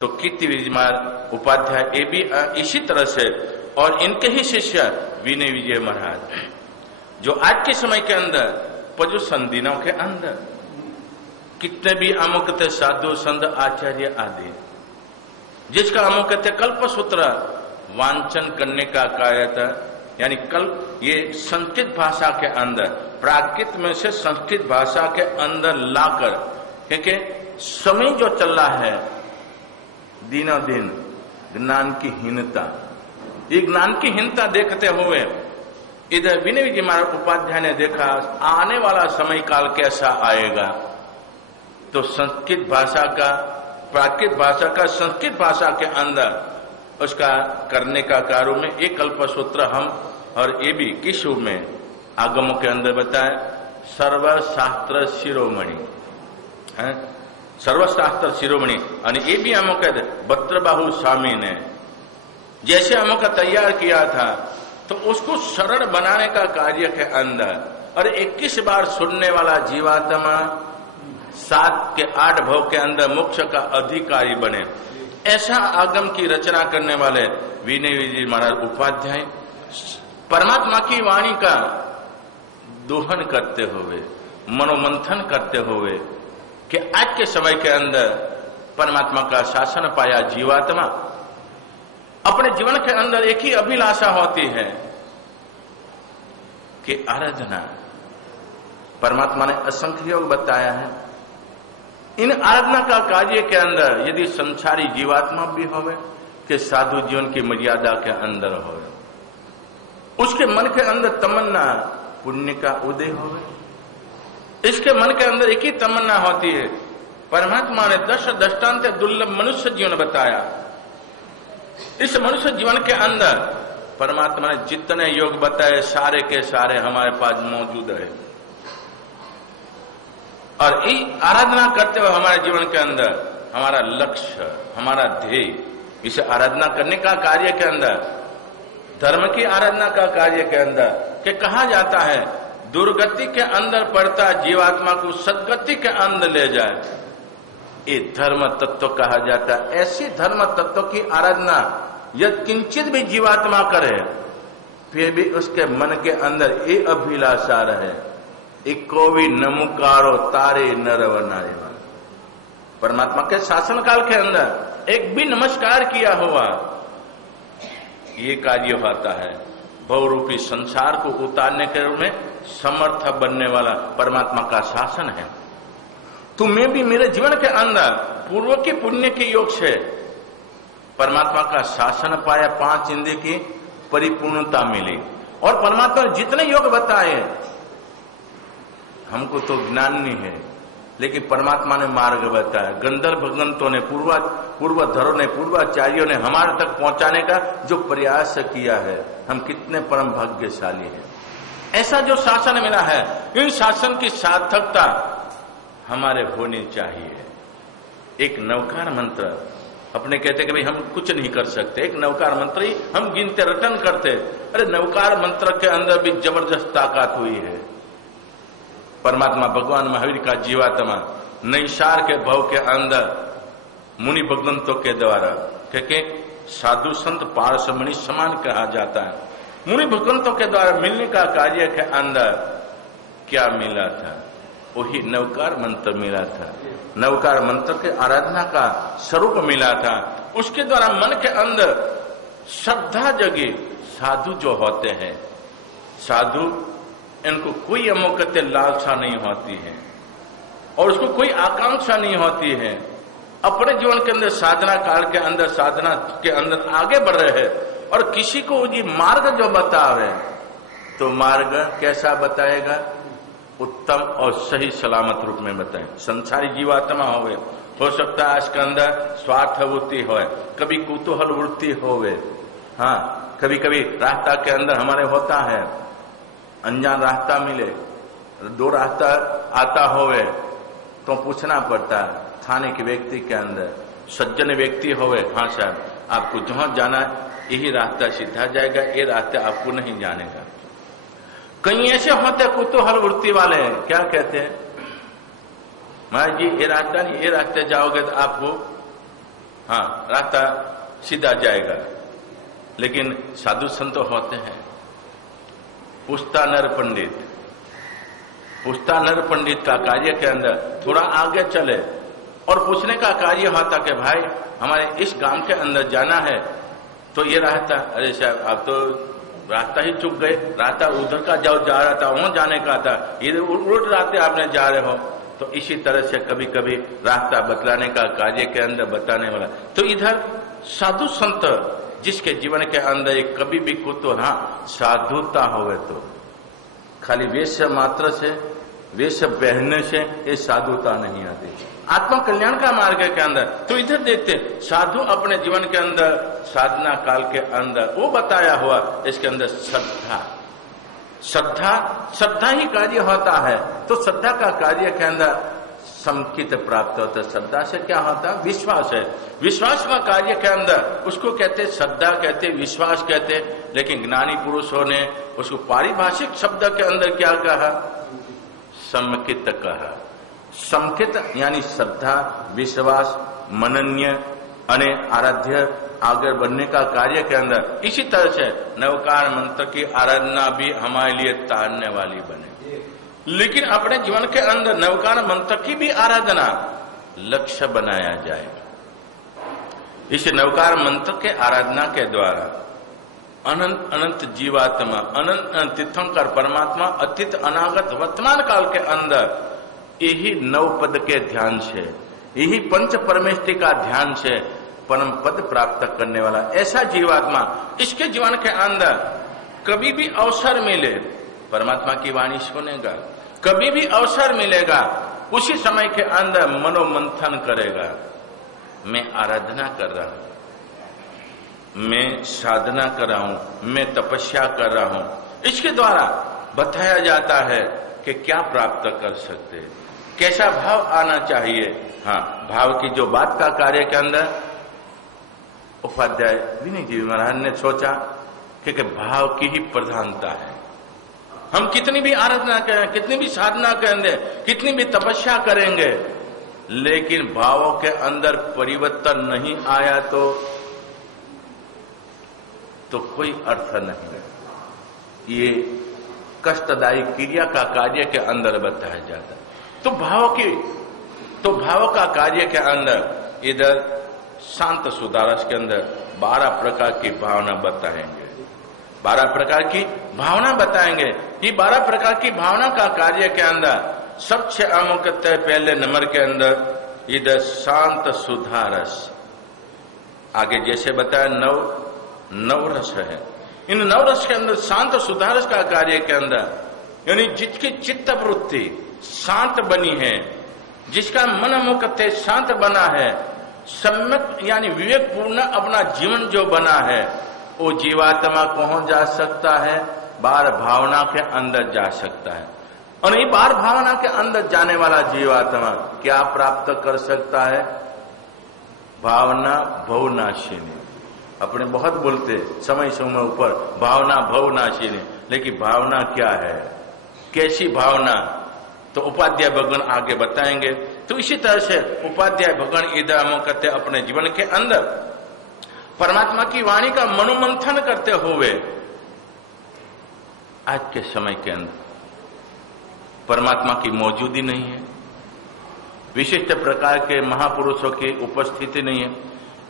तो कीर्ति विजय महाराज उपाध्याय ये भी इसी तरह से, और इनके ही शिष्य विनय विजय महाराज, जो आज के समय के अंदर पजुसन दिनों के अंदर कितने भी अमुक थे साधु संत आचार्य आदि, जिसका अमुक थे कल्पसूत्र वांचन करने का कार्य था, यानी कल्प ये संस्कृत भाषा के अंदर, प्राकृत में से संस्कृत भाषा के अंदर लाकर, क्योंकि समय जो चल रहा है दिनों दिन ज्ञान की हीनता, ये ज्ञान की हीनता देखते हुए इधर विनय विजय महाराज उपाध्याय ने देखा आने वाला समय काल कैसा आएगा, तो संस्कृत भाषा का, प्राकृत भाषा का संस्कृत भाषा के अंदर उसका करने का कार्य में एक कल्पसूत्र हम, और ये भी किस रूप में आगमों के अंदर बताए, सर्वशास्त्र शिरोमणि है, सर्वशास्त्र शिरोमणि। और ये भी हम कहते भद्रबाहु स्वामी ने जैसे हम का तैयार किया था, तो उसको सरल बनाने का कार्य के अंदर, और 21 बार सुनने वाला जीवात्मा 7 के 8 भव के अंदर मोक्ष का अधिकारी बने, ऐसा आगम की रचना करने वाले विनय विजय महाराज उपाध्याय परमात्मा की वाणी का दोहन करते हुए, मनोमंथन करते हुए कि आज के समय के अंदर परमात्मा का शासन पाया जीवात्मा, अपने जीवन के अंदर एक ही अभिलाषा होती है कि आराधना। परमात्मा ने असंख्य योग बताया है, इन आराधना का कार्य के अंदर यदि संसारी जीवात्मा भी होवे कि साधु जीवन की मर्यादा के अंदर होवे, उसके मन के अंदर तमन्ना पुण्य का उदय होवे, इसके मन के अंदर एक ही तमन्ना होती है। परमात्मा ने 10 दृष्टांत दुर्लभ मनुष्य जीवन बताया, इस मनुष्य जीवन के अंदर परमात्मा ने जितने योग बताए सारे के सारे हमारे पास मौजूद है, और ये आराधना करते हुए हमारे जीवन के अंदर हमारा लक्ष्य, हमारा ध्येय, इसे आराधना करने का कार्य के अंदर, धर्म की आराधना का कार्य के अंदर कि कहा जाता है दुर्गति के अंदर पड़ता जीवात्मा को सदगति के अंदर ले जाए, ये धर्म तत्व कहा जाता है। ऐसी धर्म तत्व की आराधना यदि किंचित भी जीवात्मा करे, फिर भी उसके मन के अंदर ये अभिलाषा रहे, इको भी नमुकारो तारे नर व नारी। परमात्मा के शासन काल के अंदर एक भी नमस्कार किया हुआ ये कार्य होता है। बहुरूपी संसार को उतारने के रूप में समर्थ बनने वाला परमात्मा का शासन है। तुम्हें भी मेरे जीवन के अंदर पूर्व के पुण्य के योग से परमात्मा का शासन पाया, 5 इंद्रिय की परिपूर्णता मिली, और परमात्मा ने जितने योग बताए, हमको तो ज्ञान नहीं है, लेकिन परमात्मा ने मार्ग बताया। गंधर्व भगवंतों ने, पूर्वधरों ने, पूर्वाचार्यों ने हमारे तक पहुंचाने का जो प्रयास किया है, हम कितने परम भाग्यशाली हैं। ऐसा जो शासन मिला है, इन शासन की सार्थकता हमारे होनी चाहिए। एक नवकार मंत्र अपने कहते कि भाई हम कुछ नहीं कर सकते, एक नवकार मंत्र ही हम गिनते रटन करते, अरे नवकार मंत्र के अंदर भी जबरदस्त ताकत हुई है। परमात्मा भगवान महावीर का जीवात्मा नैसार के भव के अंदर मुनि भगवंतों के द्वारा, क्योंकि साधु संत पारस मुनि समान कहा जाता है, मुनि भगवंतों के द्वारा मिलने का कार्य के अंदर क्या मिला था, वही नवकार मंत्र मिला था। नवकार मंत्र के आराधना का स्वरूप मिला था, उसके द्वारा मन के अंदर श्रद्धा जगी। साधु जो होते हैं, साधु इनको कोई अमोकते लालसा नहीं होती है, और उसको कोई आकांक्षा नहीं होती है। अपने जीवन के अंदर साधना काल के अंदर, साधना के अंदर आगे बढ़ रहे हैं, और किसी को ये मार्ग जो बतावे, तो मार्ग कैसा बताएगा, उत्तम और सही सलामत रूप में बताए। संसारी जीवात्मा हो सकता है इसके अंदर स्वार्थ वृत्ति हो, कभी कुतूहल वृत्ति होवे, हाँ, कभी कभी रास्ता के अंदर हमारे होता है अनजान रास्ता मिले, 2 रास्ता आता होवे तो पूछना पड़ता है थाने के व्यक्ति के अंदर, सज्जन व्यक्ति होवे, हाँ साहब आपको जहां जाना है यही रास्ता सीधा जाएगा, ये रास्ता आपको नहीं जानेगा। कई ऐसे होते कुतूहल वृत्ति वाले, क्या कहते हैं, महाराज जी ये रास्ता नहीं, ये रास्ते जाओगे तो आपको हाँ, रास्ता सीधा जाएगा। लेकिन साधु संत होते हैं, पूछता नर पंडित, पूछता नर पंडित का कार्य के अंदर थोड़ा आगे चले और पूछने का कार्य होता कि भाई हमारे इस गांव के अंदर जाना है, तो ये रहता, अरे साहब आप तो रास्ता ही चुक गए, रास्ता उधर का जाओ जा रहा था, वहां जाने का था, इधर उल्ट रास्ते आपने जा रहे हो। तो इसी तरह से कभी कभी रास्ता बतलाने का कार्य के अंदर बताने वाला। तो इधर साधु संत जिसके जीवन के अंदर कभी भी कुछ तो हाँ साधुता होवे, तो खाली वेश मात्र से, वेश पहनने से ये साधुता नहीं आती। आत्मा कल्याण का मार्ग के अंदर तो इधर देखते साधु अपने जीवन के अंदर साधना काल के अंदर वो बताया हुआ, इसके अंदर श्रद्धा, श्रद्धा, श्रद्धा ही कार्य होता है। तो श्रद्धा का कार्य के अंदर संकित प्राप्त होता है। श्रद्धा से क्या होता है? विश्वास है। विश्वास का कार्य के अंदर उसको कहते श्रद्धा कहते, विश्वास कहते। लेकिन ज्ञानी पुरुषों ने उसको पारिभाषिक शब्द के अंदर क्या कहा? संकित कहा। संकित यानी श्रद्धा, विश्वास, मनन्य अने आराध्य आगे बढ़ने का कार्य के अंदर। इसी तरह से नवकार मंत्र की आराधना भी हमारे लिए तारने वाली बने। लेकिन अपने जीवन के अंदर नवकार मंत्र की भी आराधना लक्ष्य बनाया जाए। इस नवकार मंत्र के आराधना के द्वारा अनंत अनंत जीवात्मा, अनंत तीर्थंकर परमात्मा अतीत अनागत वर्तमान काल के अंदर यही नव पद के ध्यान से, यही पंच परमेष्टि का ध्यान से परम पद प्राप्त करने वाला ऐसा जीवात्मा, इसके जीवन के अंदर कभी भी अवसर मिले परमात्मा की वाणी सुनेगा, कभी भी अवसर मिलेगा उसी समय के अंदर मनोमंथन करेगा। मैं आराधना कर रहा हूं, मैं साधना कर रहा हूं, मैं तपस्या कर रहा हूं। इसके द्वारा बताया जाता है कि क्या प्राप्त कर सकते, कैसा भाव आना चाहिए। हाँ, भाव की जो बात का कार्य के अंदर उपाध्याय विनय जी महाराज ने सोचा कि भाव की ही प्रधानता है। हम कितनी भी आराधना करें, कितनी भी साधना करेंगे, कितनी भी तपस्या करेंगे, लेकिन भावों के अंदर परिवर्तन नहीं आया तो कोई अर्थ नहीं है। ये कष्टदायी क्रिया का कार्य के अंदर बताया जाता है। तो भाव का कार्य के अंदर इधर शांत सुधारस के अंदर 12 प्रकार की भावना बताएंगे। 12 प्रकार की भावना बताएंगे। ये 12 प्रकार की भावना का कार्य के अंदर सबसे अमुक पहले नंबर के अंदर इधर शांत सुधारस। आगे जैसे बताया नव रस है। इन 9 रस के अंदर शांत सुधारस का कार्य के अंदर यानी जिसकी चित्त वृत्ति शांत बनी है, जिसका मन मुक्ते शांत बना है, सम्यक यानी विवेकपूर्ण अपना जीवन जो बना है, वो जीवात्मा पहुंच जा सकता है, बार भावना के अंदर जा सकता है। और ये बार भावना के अंदर जाने वाला जीवात्मा क्या प्राप्त कर सकता है? भावना भवनाशिनी। अपने बहुत बोलते समय समय ऊपर भावना भवनाशिनी, लेकिन भावना क्या है, कैसी भावना? तो उपाध्याय भगवान आगे बताएंगे। तो इसी तरह से उपाध्याय भगवान इधर करते अपने जीवन के अंदर परमात्मा की वाणी का मनोमंथन करते हुए आज के समय के अंदर परमात्मा की मौजूदगी नहीं है, विशिष्ट प्रकार के महापुरुषों की उपस्थिति नहीं है।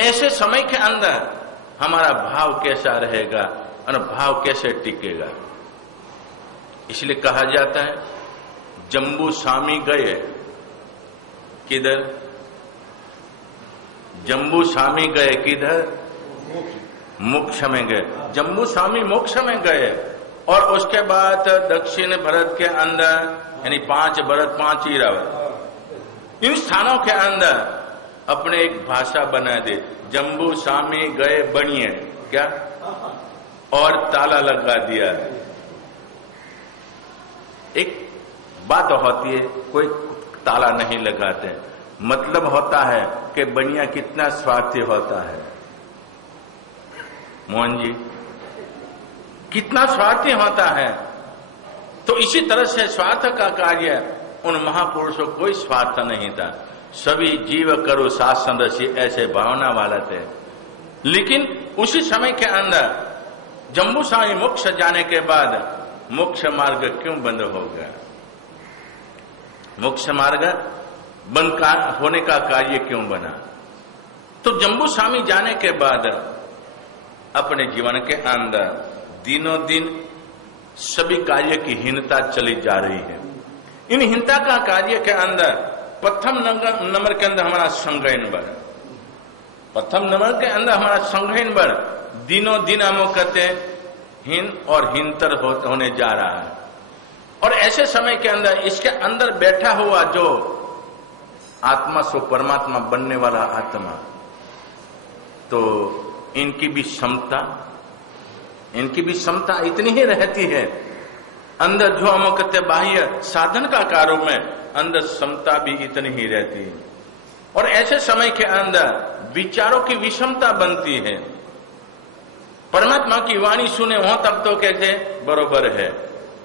ऐसे समय के अंदर हमारा भाव कैसा रहेगा और भाव कैसे टिकेगा? इसलिए कहा जाता है जम्बू स्वामी गए किधर? जम्बू स्वामी गए किधर? मोक्ष में गए। जम्बू स्वामी मोक्ष में गए और उसके बाद दक्षिण भारत के अंदर यानी 5 भरत 5 ईरावत, इन स्थानों के अंदर अपने एक भाषा बना दे। जम्बू स्वामी गए बनिए क्या, और ताला लगा दिया। एक बात होती है कोई ताला नहीं लगाते, मतलब होता है कि बनिया कितना स्वार्थी होता है। मोहन जी कितना स्वार्थी होता है। तो इसी तरह से स्वार्थ का कार्य उन महापुरुषों कोई स्वार्थ नहीं था। सभी जीव करो शासन रसी, ऐसे भावना वाला थे। लेकिन उसी समय के अंदर जम्बूस्वामी मोक्ष जाने के बाद मोक्ष मार्ग क्यों बंद हो गया? मोक्ष मार्ग बंद होने का कार्य क्यों बना? तो जम्बूस्वामी जाने के बाद अपने जीवन के अंदर दिनों दिन सभी कार्य की हीनता चली जा रही है। इन हीनता का कार्य के अंदर प्रथम नंबर के अंदर हमारा संग्रहण बल, प्रथम नंबर के अंदर हमारा संग्रहण बल दिनों दिन हम कहते हीन और हीनतर होने जा रहा है। और ऐसे समय के अंदर इसके अंदर बैठा हुआ जो आत्मा सो परमात्मा बनने वाला आत्मा, तो इनकी भी क्षमता इतनी ही रहती है। अंदर जो हम कहते बाह्य साधन का कार्य में अंदर क्षमता भी इतनी ही रहती है। और ऐसे समय के अंदर विचारों की विषमता बनती है। परमात्मा की वाणी सुने हो तब तो कहते बरोबर है,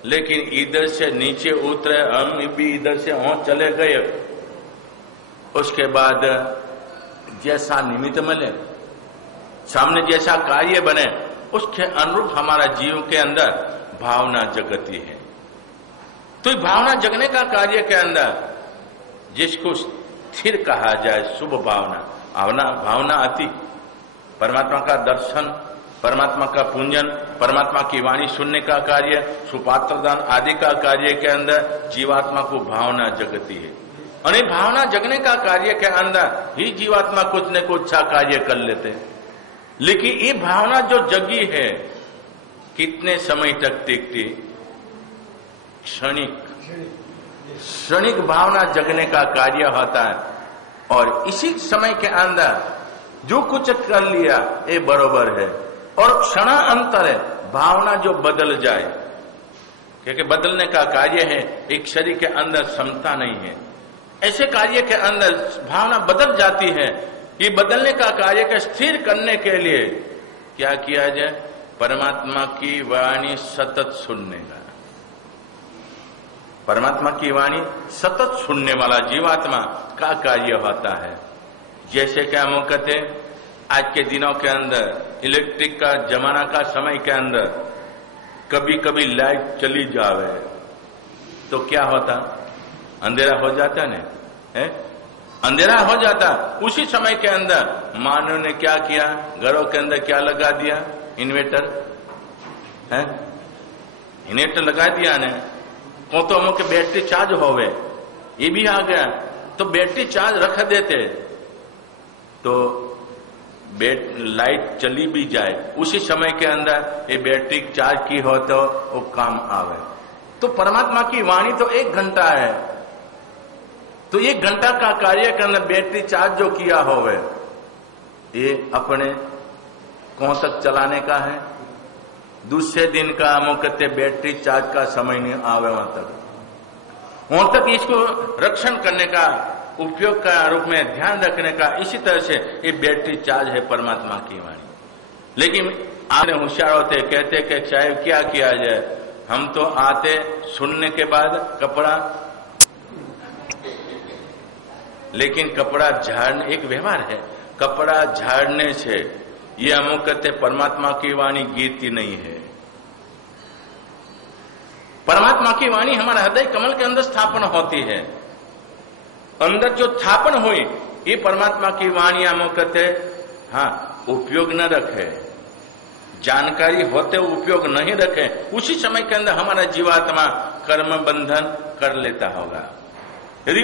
लेकिन इधर से नीचे उतरे, हम भी इधर से हो चले गए, उसके बाद जैसा निमित्त मिले, सामने जैसा कार्य बने, उसके अनुरूप हमारा जीव के अंदर भावना जगती है। तो भावना जगने का कार्य के अंदर जिसको स्थिर कहा जाए, शुभ भावना आती, परमात्मा का दर्शन, परमात्मा का पूजन, परमात्मा की वाणी सुनने का कार्य, सुपात्रदान आदि का कार्य के अंदर जीवात्मा को भावना जगती है। और ये भावना जगने का कार्य के अंदर ही जीवात्मा कुछ न कुछ अच्छा कार्य कर लेते हैं। लेकिन ये भावना जो जगी है कितने समय तक टिकती? क्षणिक भावना जगने का कार्य होता है। और इसी समय के अंदर जो कुछ कर लिया ये बरोबर है, और क्षणांतर है भावना जो बदल जाए, क्योंकि बदलने का कार्य है, एक शरीर के अंदर क्षमता नहीं है। ऐसे कार्य के अंदर भावना बदल जाती है। ये बदलने का कार्य को स्थिर करने के लिए क्या किया जाए? परमात्मा की वाणी सतत सुनने का, परमात्मा की वाणी सतत सुनने वाला जीवात्मा का कार्य होता है। जैसे क्या हम कहते आज के दिनों के अंदर इलेक्ट्रिक का जमाना का समय के अंदर कभी कभी लाइट चली जावे तो क्या होता? अंधेरा हो जाता है, अंधेरा हो जाता। उसी समय के अंदर मानव ने क्या किया? घरों के अंदर क्या लगा दिया? इन्वर्टर है, इन्वर्टर लगा दिया ने। तो अमुक बैटरी चार्ज होवे, ये भी आ गया तो बैटरी चार्ज रख देते तो लाइट चली भी जाए, उसी समय के अंदर ये बैटरी चार्ज की हो तो वो काम आवे। तो परमात्मा की वाणी तो 1 घंटा है, तो 1 घंटा का कार्य के अंदर बैटरी चार्ज जो किया होवे ये अपने कौन तक चलाने का है? दूसरे दिन का हम कहते बैटरी चार्ज का समय नहीं आवे वहां तक इसको रक्षण करने का, उपयोग का रूप में ध्यान रखने का। इसी तरह से ये बैटरी चार्ज है परमात्मा की वाणी। लेकिन आपने होशियार होते कहते कि साहब क्या किया जाए, हम तो आते सुनने के बाद कपड़ा, लेकिन कपड़ा झाड़ने एक व्यवहार है, कपड़ा झाड़ने से ये हम कहते परमात्मा की वाणी गिरती नहीं है। परमात्मा की वाणी हमारे हृदय कमल के अंदर स्थापन होती है। अंदर जो स्थापन हुई ये परमात्मा की वाणी हम कहते उपयोग न रखे, जानकारी होते उपयोग नहीं रखे, उसी समय के अंदर हमारा जीवात्मा कर्म बंधन कर लेता होगा। यदि